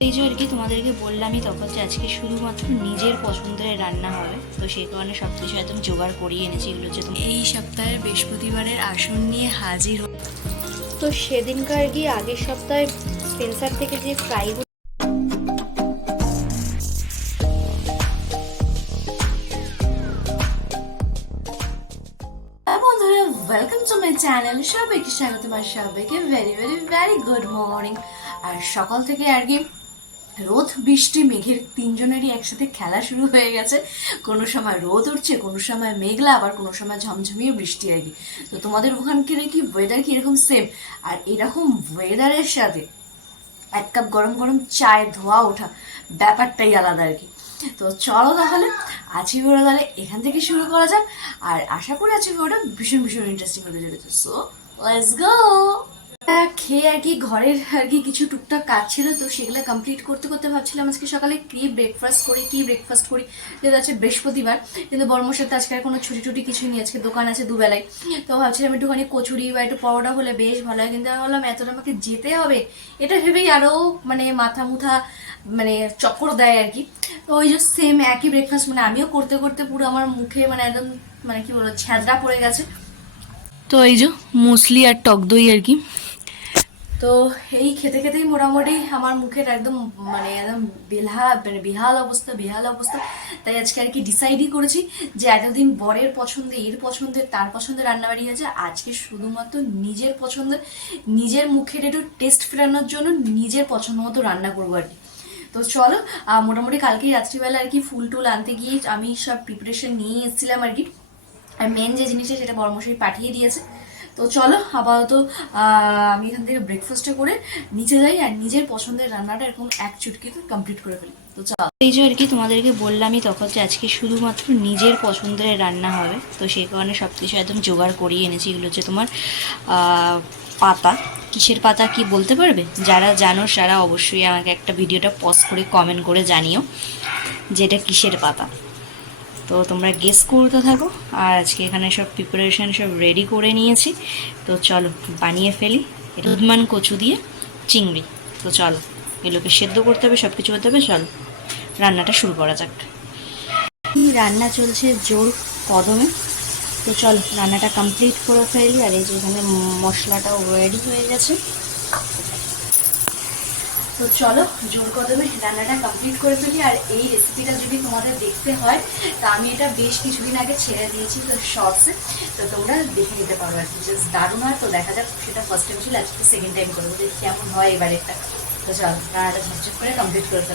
এই যে আর কি তোমাদেরকে বললামই তখন যে আজকে শুধুমাত্র নিজের পছন্দের রান্না হবে তো সেই কারণে সব কিছু একদম জোগাড় করিয়ে এনেছি এগুলো হচ্ছে তুমি এই সপ্তাহের বৃহস্পতিবারের আসন নিয়ে হাজির হ- তো সেদিনকার গিয়ে আগের সপ্তাহে স্পেন্সার থেকে যে ফ্রাই ওয়েলকাম টু মাই চ্যানেল সবাইকে স্বাগত আর সবাইকে very very very good morning আর সকাল থেকে আর কি রোদ, বৃষ্টি, মেঘের তিনজনেরই একসাথে খেলা শুরু হয়ে গেছে। কোনো সময় রোদ উঠছে, কোনো সময় মেঘলা, আবার কোনো সময় ঝমঝমিয়ে বৃষ্টি আর কি। তো তোমাদের ওখানকার কি ওয়েদার কি এরকম সেম আর এরকম ওয়েদারের সাথে এক কাপ গরম গরম চায় ধোয়া ওঠা ব্যাপারটাই আলাদা আর কি। তো চলো তাহলে আজকে ভিডিওটা তাহলে এখান থেকে শুরু করা যাক। আর আশা করি আজকে ভিডিওটা ভীষণ ভীষণ ইন্টারেস্টিং হতে চলেছে। সো লেটস গো খেয়ে আর কি ঘরের আর কি কিছু টুকটাক কাজ ছিল, তো সেগুলো কমপ্লিট করতে করতে ভাবছিলাম আজকে সকালে কি ব্রেকফাস্ট করি, কি ব্রেকফাস্ট করি, যেহেতু আছে বৃহস্পতিবার, কিন্তু বর্মর সাথে আজকে আর কোনো ছুটি টুটি কিছুই নেই, আজকে দোকান আছে দুবেলায়। তো ভাবছিলাম একটুখানি কচুরি বা একটু পরোটা হলে বেশ ভালো হয়, কিন্তু আমি ভাবলাম এতটা আমাকে যেতে হবে, এটা ভেবেই আরও মানে মাথা মুথা মানে চক্কর দেয় আর কি। তো ওই যে সেম একই ব্রেকফাস্ট মানে আমিও করতে করতে পুরো আমার মুখে মানে একদম মানে কি বলব ছ্যাঁদরা পড়ে গেছে। তো এই যে মুসলি আর টক দই আর কি তো এই খেতে খেতেই মোটামুটি আমার মুখের একদম মানে একদম বেহাল মানে বেহাল অবস্থা বেহাল অবস্থা। তাই আজকে আর কি ডিসাইডই করেছি যে এতদিন বরের পছন্দে, এর পছন্দের তার পছন্দের রান্না বাড়ি আছে আজকে শুধুমাত্র নিজের পছন্দের নিজের মুখের একটু টেস্ট ফেরানোর জন্য নিজের পছন্দ মতো রান্না করব আর কি। তো চলো মোটামুটি কালকে রাত্রিবেলা আর কি ফুল টুল আনতে গিয়ে আমি সব প্রিপারেশন নিয়ে এসেছিলাম আর কি। আর মেন যে জিনিসটা সেটা বর্মশাই পাঠিয়ে দিয়েছে। তো চলো, আপাতত আমি এখান থেকে ব্রেকফাস্টটা করে নিচে যাই আর নিজের পছন্দের রান্নাটা এরকম এক চুটকিতে কমপ্লিট করে ফেলি। তো চলো। এই যে আর কি তোমাদেরকে বললামই তখন যে আজকে শুধুমাত্র নিজের পছন্দের রান্না হবে, তো সেই কারণে সব কিছু একদম জোগাড় করিয়ে এনেছি। এগুলো হচ্ছে তোমার পাতা। কিসের পাতা কি বলতে পারবে? যারা জানো তারা অবশ্যই আমাকে একটা ভিডিওটা পজ করে কমেন্ট করে জানিও যে এটা কিসের পাতা। তো তোমরা গেস করতে থাকো। আর আজকে এখানে সব প্রিপারেশন সব রেডি করে নিয়েছি। তো চলো, বানিয়ে ফেলি। এটা কচু দিয়ে চিংড়ি। তো চলো, এগুলোকে সেদ্ধ করতে হবে সব কিছু করতে হবে, চলো, রান্নাটা শুরু করা যাক। রান্না চলছে জোর কদমে। তো চল, রান্নাটা কমপ্লিট করে ফেলি। আর এই যে এখানে মশলাটাও রেডি হয়ে গেছে। তো চলো, জোর কদমে রান্নাটা কমপ্লিট করে ফেলি। আর এই রেসিপিটা যদি তোমাদের দেখতে হয়, তা আমি এটা বেশ কিছুদিন আগে ছেড়ে দিয়েছি তো শর্টসে তো তোমরা দেখে নিতে পারো আর কি। জাস্ট দারুণ হয়, তো দেখা যাক সেটা ফার্স্ট টাইম ছিল, আজকে সেকেন্ড টাইম করব। দেখি কেমন হয় এবার একটা তো চল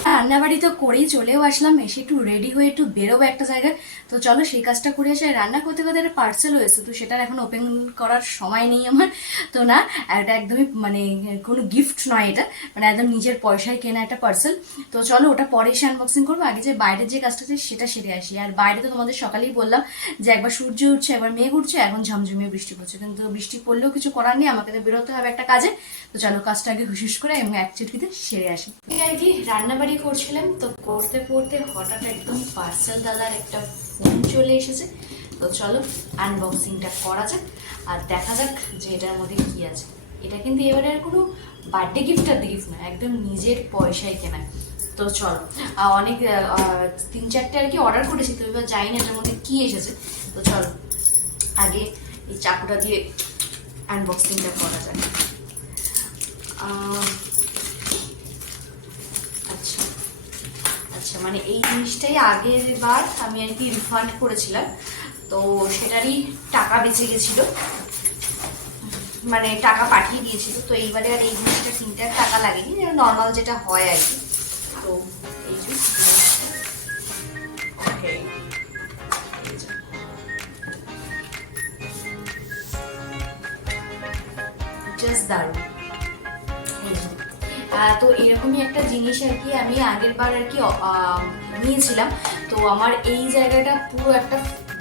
রান্নাবাড়ি তো করেই চলেও আসলাম, এসে একটু রেডি হয়ে একটু বেরোবো একটা জায়গায়। তো চলো সেই কাজটা করে আসে। রান্না করতে করতে একটা পার্সেল হয়েছে, তো সেটার এখন ওপেন করার সময় নেই আমার। তো না, এটা একদমই মানে কোনো গিফট নয় এটা মানে একদম নিজের পয়সায় কেনা একটা পার্সেল তো চলো ওটা পরে এসে আনবক্সিং করব। আগে যে বাইরের যে কাজটা আছে সেটা সেরে আসি। আর বাইরে তো তোমাদের সকালেই বললাম যে একবার সূর্য উঠছে, একবার মেঘ উঠছে, এখন ঝমঝমিয়ে বৃষ্টি পড়ছে। কিন্তু বৃষ্টি পড়লেও কিছু করার নেই, আমাকে তো বেরোতে হবে একটা কাজে। তো চলো কাজটা আগে হুসুস করে এবং এক চিটকিতে সেরে আসি। আর কি, রান্নাবাড়ি করছিলাম, তো করতে করতে হঠাৎ একদম পার্সেল দাদার একটা ফোন চলে এসেছে। তো চলো আনবক্সিংটা করা যাক, আর দেখা যাক যে এটার মধ্যে কি আছে। এটা কিন্তু এবারে আর কোনো বার্থডে গিফট আর গিফট না, একদম নিজের পয়সায় কেনা। তো চলো অনেক তিন চারটে আর কি অর্ডার করেছি, তো এবার জানি না এটার মধ্যে কি এসেছে। তো চলো, আগে এই চাকুটা দিয়ে আনবক্সিংটা করা যাক। মানে এই জিনিসটাই আগের বার আমি আর কি রিফান্ড করেছিলাম। তো সেটারই টাকা বেঁচে গেছিল। মানে টাকা পাঠিয়ে দিয়েছিল। তো এইবারে আর এই জিনিসটা কিনতে আর টাকা লাগেনি। নর্মাল যেটা হয় আর কি। তো এই যে। Just দারুণ। তো এরকমই একটা জিনিস আর কি আমি আগের বার আর কি নিয়েছিলাম। তো আমার এই জায়গাটা পুরো একটা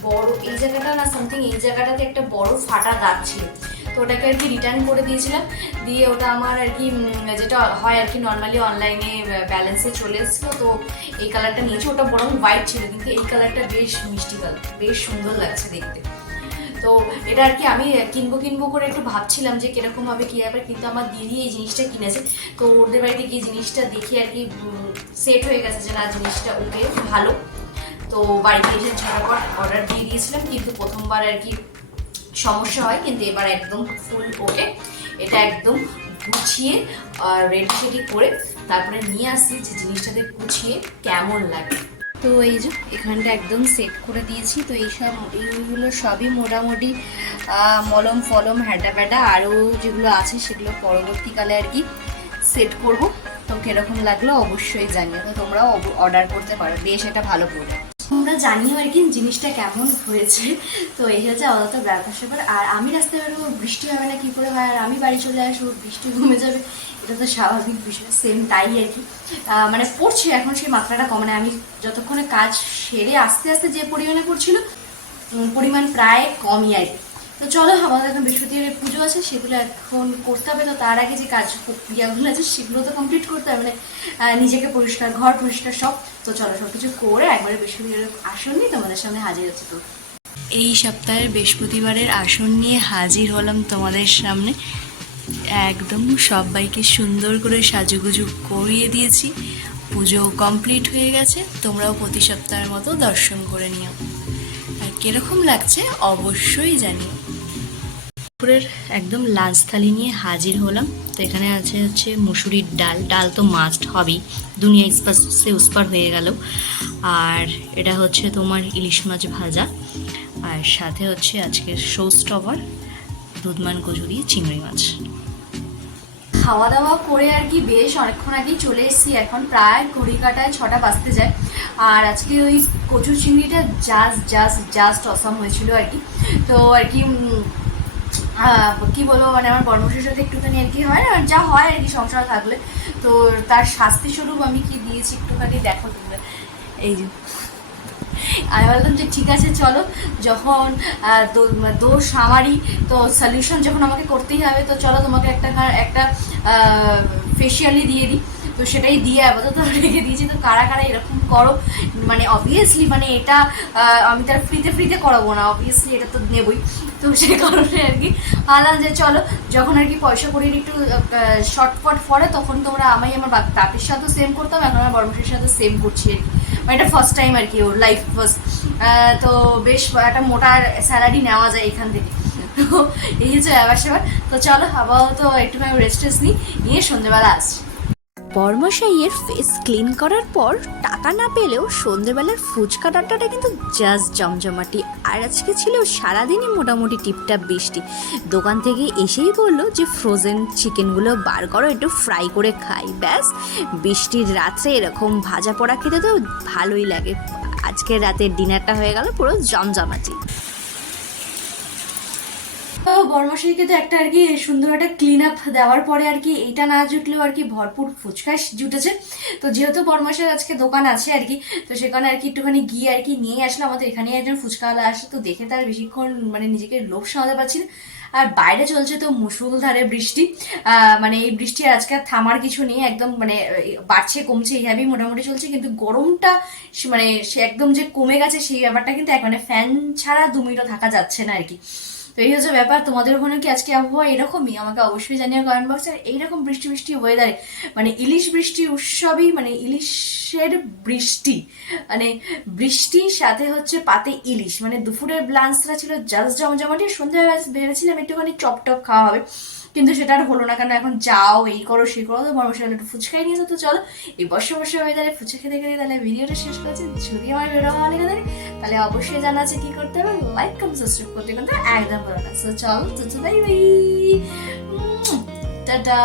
বড়, এই জায়গাটা না সামথিং এই জায়গাটাতে একটা বড় ফাটা দাগ ছিল। তো ওটাকে আর কি রিটার্ন করে দিয়েছিলাম। দিয়ে ওটা আমার আর কি যেটা হয় আর কি নর্মালি অনলাইনে ব্যালেন্সে চলে এসেছিল। তো এই কালারটা নিয়েছি। ওটা বরং হোয়াইট ছিল, কিন্তু এই কালারটা বেশ মিষ্টি কালার বেশ সুন্দর লাগছে দেখতে। তো এটা আর কি আমি কিনবো কিনবো করে একটু ভাবছিলাম যে কীরকম হবে, কি হবে কিন্তু আমার দিদি এই জিনিসটা কিনেছে। তো ওদের বাড়িতে গিয়ে জিনিসটা দেখে আর কি সেট হয়ে গেছে যে না, জিনিসটা ওকে ভালো। তো বাড়িতে এসে ঝটাপট অর্ডার দিয়ে দিয়েছিলাম, কিন্তু প্রথমবার আর কি সমস্যা হয়, কিন্তু এবার একদম ফুল ওকে। এটা একদম গুছিয়ে রেডি সেডি করে তারপরে নিয়ে আসছি যে জিনিসটাতে গুছিয়ে কেমন লাগে। তো এই যে এখানটা একদম সেট করে দিয়েছি। তো এইসব এইগুলো সবই মোটামুটি মলম ফলম, হ্যাটা প্যাটা আরও যেগুলো আছে সেগুলো পরবর্তীকালে আর কি সেট করব। তো কীরকম লাগল অবশ্যই জানিও। তো তোমরাও অর্ডার করতে পারো। বেশ এটা ভালো করে তোমরা জানিও আর কি জিনিসটা কেমন হয়েছে। তো এই হচ্ছে অত ব্যাপার স্যাপার আর আমি রাস্তায় বেরোবো, বৃষ্টি হবে না কী করে? হয় আর আমি বাড়ি চলে আসব, বৃষ্টি কমে যাবে, এটা তো স্বাভাবিক বিষয় সেম তাই আর কি। মানে পড়ছে এখন সেই মাত্রাটা কমে না আমি যতক্ষণে কাজ সেরে আস্তে আস্তে যে পরিমাণে পড়ছিল পরিমাণ প্রায় কমই আর কি। তো চলো, আমাদের এখন বৃহস্পতিবারের পুজো আছে, সেগুলো এখন করতে হবে। তো তার আগে যে কাজ প্রক্রিয়াগুলো আছে, সেগুলো তো কমপ্লিট করতে হবে। মানে নিজেকে পরিষ্কার, ঘর পরিষ্কার সব। তো চলো সব কিছু করে একবারে বৃহস্পতিবারের আসন নিয়ে তোমাদের সামনে হাজির হচ্ছে তো। এই সপ্তাহের বৃহস্পতিবারের আসন নিয়ে হাজির হলাম তোমাদের সামনে। একদম সবাইকে সুন্দর করে সাজুগুজু করিয়ে দিয়েছি। পুজো কমপ্লিট হয়ে গেছে। তোমরাও প্রতি সপ্তাহের মতো দর্শন করে নিও। আর কীরকম লাগছে অবশ্যই জানিও। দুপুরের একদম লাঞ্চ থালি নিয়ে হাজির হলাম। তো এখানে আছে হচ্ছে মুসুরির ডাল। ডাল তো মাস্ট হবেই। দুনিয়া ইস্পার সে উস্পার হয়ে গেল। আর এটা হচ্ছে তোমার ইলিশ মাছ ভাজা। আর সাথে হচ্ছে আজকের শো স্টপার দুধমান কচুরি, চিংড়ি মাছ। খাওয়া দাওয়া করে আর কি বেশ অনেকক্ষণ আগেই চলে এসেছি। এখন প্রায় ঘড়ি কাটায় ছটা বাজতে যায়। আর আজকে ওই কচুর চিংড়িটা জাস্ট জাস্ট জাস্ট অসাম হয়েছিল আর কি। তো আর কি কি বলব মানে আমার বর্মশের সাথে একটুখানি আর কি হয় না যা হয় আর কি সংসার থাকলে। তো তার শাস্তি স্বরূপ আমি কি দিয়েছি একটুখানি দেখো তোমরা। এই যে। আমি বললাম যে, ঠিক আছে, চলো। যখন দোষ আমারই, তো সলিউশন যখন আমাকে করতেই হবে, তো চলো তোমাকে একটা একটা ফেসিয়ালি দিয়ে দিই। তো সেটাই দিয়ে আপাতত রেখে দিয়েছি। তো কারা কারা এরকম করো মানে অবভিয়াসলি মানে এটা আমি তার ফ্রিতে ফ্রিতে করাবো না অবভিয়াসলি এটা তো নেবই। তো সেই কারণে আর কি। আলাম যে চলো, যখন আর কি পয়সা করিয়ে একটু শর্টফট পড়ে, তখন তোমরা আমি আমার তাপির সাথেও সেম করতাম এখন আমার বড়মাসের সাথে সেম করছি আর কি। মানে এটা ফার্স্ট টাইম আর কি ওর লাইফ ফার্স্ট তো বেশ একটা মোটা স্যালারি নেওয়া যায় এখান থেকে। তো এই হচ্ছে ব্যাপার স্যাপার তো চলো, আপাতত একটুখানি রেস্ট টেস্ট নিই, নিয়ে সন্ধ্যেবেলা আসছি। বর্মশাইয়ের ফেস ক্লিন করার পর টাকা না পেলেও সন্ধেবেলার ফুচকা ডাটাটা কিন্তু জাস্ট জমজমাটি। আর আজকে ছিল সারাদিনই মোটামুটি টিপটাপ বৃষ্টি। দোকান থেকে এসেই বলল যে ফ্রোজেন চিকেনগুলো বার করো, একটু ফ্রাই করে খাই। ব্যাস, বৃষ্টির রাত্রে এরকম ভাজা পোড়া খেতে তো ভালোই লাগে। আজকে রাতের ডিনারটা হয়ে গেল পুরো জমজমাটি। তো বর্মশাইকে তো একটা আর কি সুন্দর একটা ক্লিন আপ দেওয়ার পরে আর কি এইটা না জুটলেও আর কি ভরপুর ফুচকা জুটেছে। তো যেহেতু বর্মশাই আজকে দোকান আছে আর কি, তো সেখানে আর কি একটুখানি গিয়ে আর কি নিয়ে আসলো আমাদের এখানে একজন ফুচকাওয়ালা আসে, তো দেখে তার বেশিক্ষণ মানে নিজেকে লোভ সামলাতে পারছি না। আর বাইরে চলছে তো মুসুলধারে বৃষ্টি। মানে এই বৃষ্টি আজকে থামার কিছু নেই, একদম মানে বাড়ছে, কমছে, এইভাবেই মোটামুটি চলছে। কিন্তু গরমটা মানে সে একদম যে কমে গেছে, সেই ব্যাপারটা কিন্তু এক মানে ফ্যান ছাড়া দু মিনিটও থাকা যাচ্ছে না আর কি। তো এই হচ্ছে ব্যাপার, তোমাদের ওখানে কি আজকে আবহাওয়া এরকমই? আমাকে অবশ্যই জানিয়ে কমেন্ট বক্সে এইরকম বৃষ্টি বৃষ্টি ওয়েদারে মানে ইলিশ বৃষ্টি উৎসবই মানে ইলিশের বৃষ্টি মানে বৃষ্টির সাথে হচ্ছে পাতে ইলিশ। মানে দুপুরের লাঞ্চটা ছিল জাস্ট জমজমাটি সন্ধ্যা ভেবেছিলাম একটুখানি চপ টপ খাওয়া হবে। কিন্তু সেটা আর হলো না, কেন এখন যাও, এই করো, সেই করো তো বড় একটু ফুচকাই নিয়ে তো চলো। এই বর্ষা বর্ষা তাহলে ফুচকা খেতে খেতে তাহলে ভিডিওটা শেষ করেছি। যদি আমার ভিডিও ভালো লেগে থাকে, তাহলে অবশ্যই জানা আছে কী করতে হবে। লাইক কম সাবস্ক্রাইব করতে কিন্তু একদম ভালো না। সো চলো, তো বাই বাই টাটা।